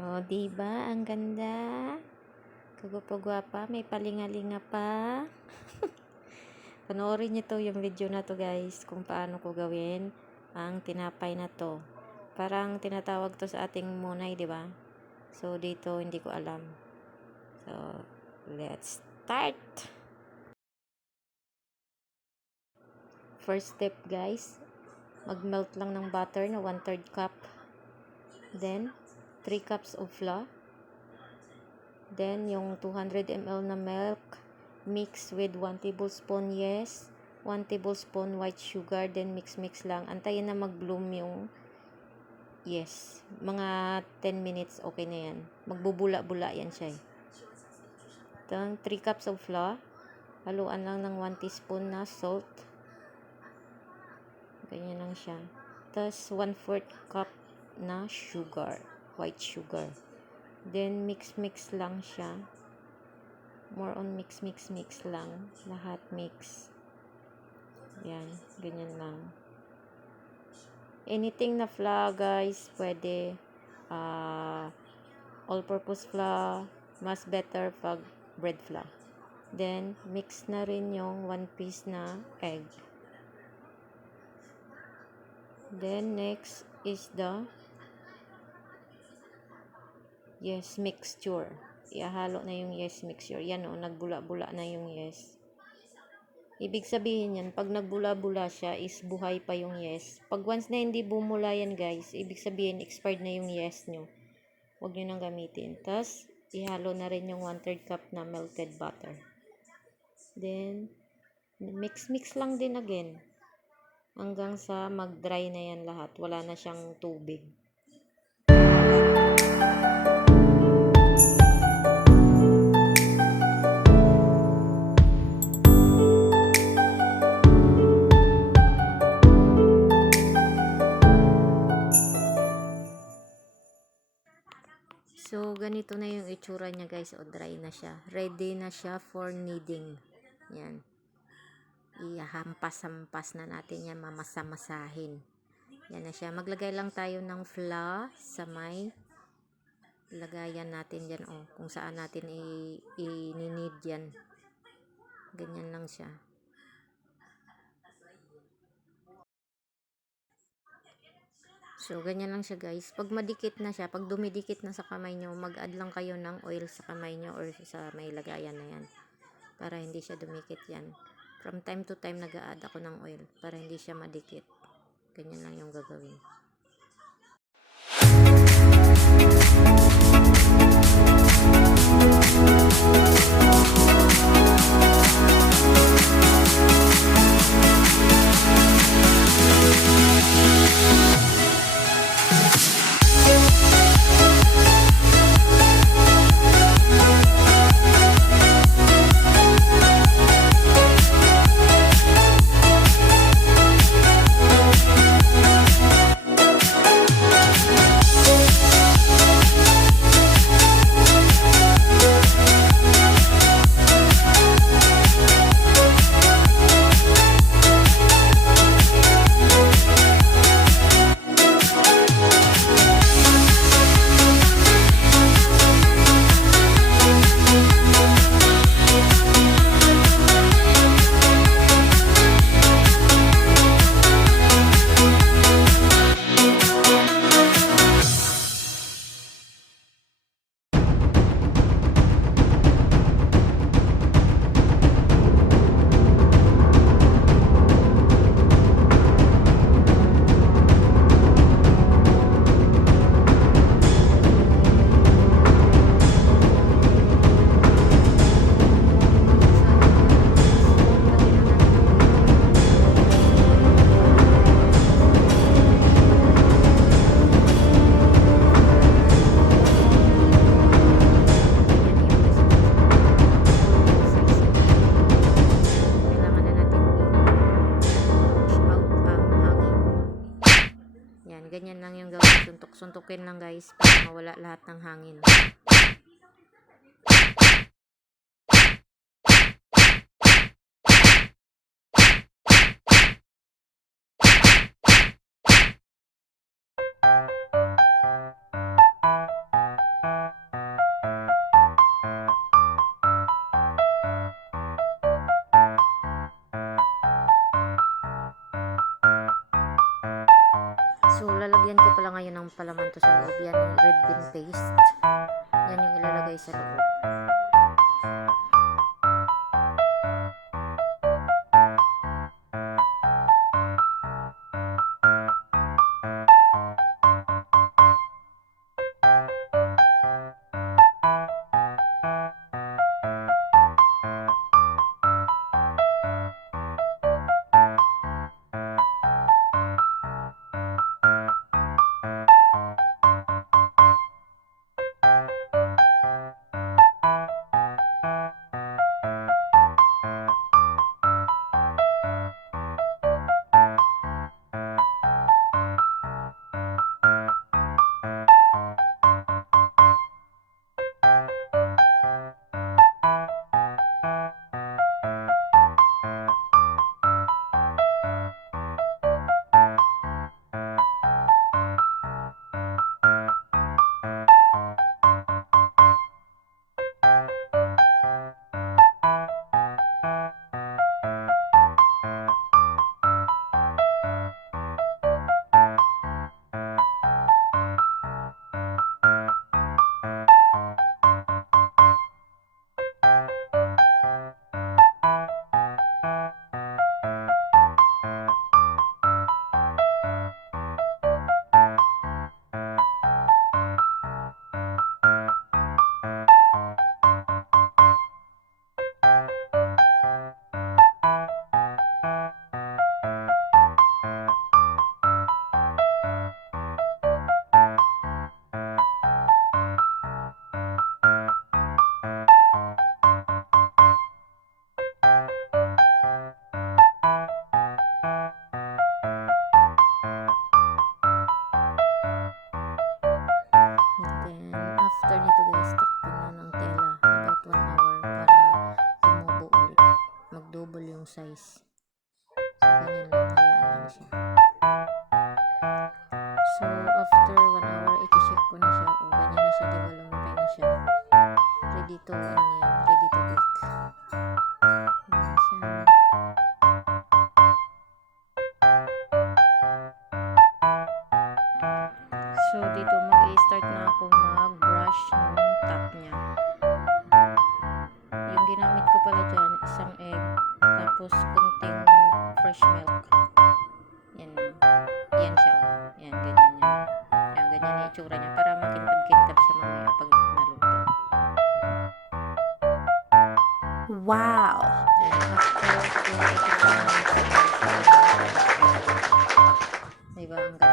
Oh, diba? Ang ganda. Kagwapo-gwapa. May palingalinga pa. Panoorin niyo to, yung video na to guys, kung paano ko gawin ang tinapay na to. Parang tinatawag to sa ating munay, diba? So, dito hindi ko alam. So, let's start! First step guys, mag-melt lang ng butter na 1/3 cup. Then, 3 cups of flour. Then, yung 200 ml na milk, mix with 1 tablespoon yes, 1 tablespoon white sugar, then mix lang. Antayin na mag-bloom yung yes. Mga 10 minutes, okay na yan. Magbubula-bula yan siya. Then, 3 cups of flour. Haluan lang ng 1 teaspoon na salt. Ganyan lang siya. Tapos, 1/4 cup na sugar, white sugar. Then, mix lang siya. More on mix lang. Lahat mix. Yan, ganyan lang. Anything na flour, guys, pwede. All-purpose flour, mas better pag bread flour. Then, mix na rin yung 1 piece na egg. Then, next is the yes mixture. Ihalo na yung yes mixture. Yan o, nagbula-bula na yung yes. Ibig sabihin yan, pag nagbula-bula siya, is buhay pa yung yes. Pag once na hindi bumula yan guys, ibig sabihin, expired na yung yes nyo. Huwag nyo nang gamitin. Tapos, ihalo na rin yung 1/3 cup na melted butter. Then, mix lang din again. Hanggang sa mag-dry na yan lahat. Wala na siyang tubig. So, ganito na yung itsura niya guys. O, dry na siya. Ready na siya for kneading. Yan. Ihampas-hampas na natin yan. Mamasa-masahin. Yan na siya. Maglagay lang tayo ng flour sa may lagayan natin yan. O, kung saan natin i-knead yan. Ganyan lang siya. So, ganyan lang siya guys. Pag madikit na siya, pag dumidikit na sa kamay nyo, mag-add lang kayo ng oil sa kamay nyo or sa may lagayan na yan. Para hindi siya dumikit yan. From time to time, nag-a-add ako ng oil para hindi siya madikit. Ganyan lang yung gagawin. Ganyan lang yung gawin. Suntok-suntukin lang guys para mawala lahat ng hangin. yan yung red bean paste. Yan yung ilalagay sa loob. After nito guys, takpan na ng tela about 1 hour para tumubo ulit. Mag-double yung size. So, ganyan lang. Hayaan lang siya. So, after 1 hour, i-check ko na siya. O, ganyan na siya. Di ba lumaki na siya. Ready to, ano na yan, ready to bake. Ganyan siya. So, dito mag-i-start na ako mag-brush ng top niya. Yung ginamit ko pala dyan, isang egg, tapos kunting fresh milk. Yan lang. Yan siya. Yan, ganyan yan. Yan, ganyan yung itsura niya para makintab-kintab siya mamaya pag naluto. Wow! Yan, after 20 minutes, diba, ang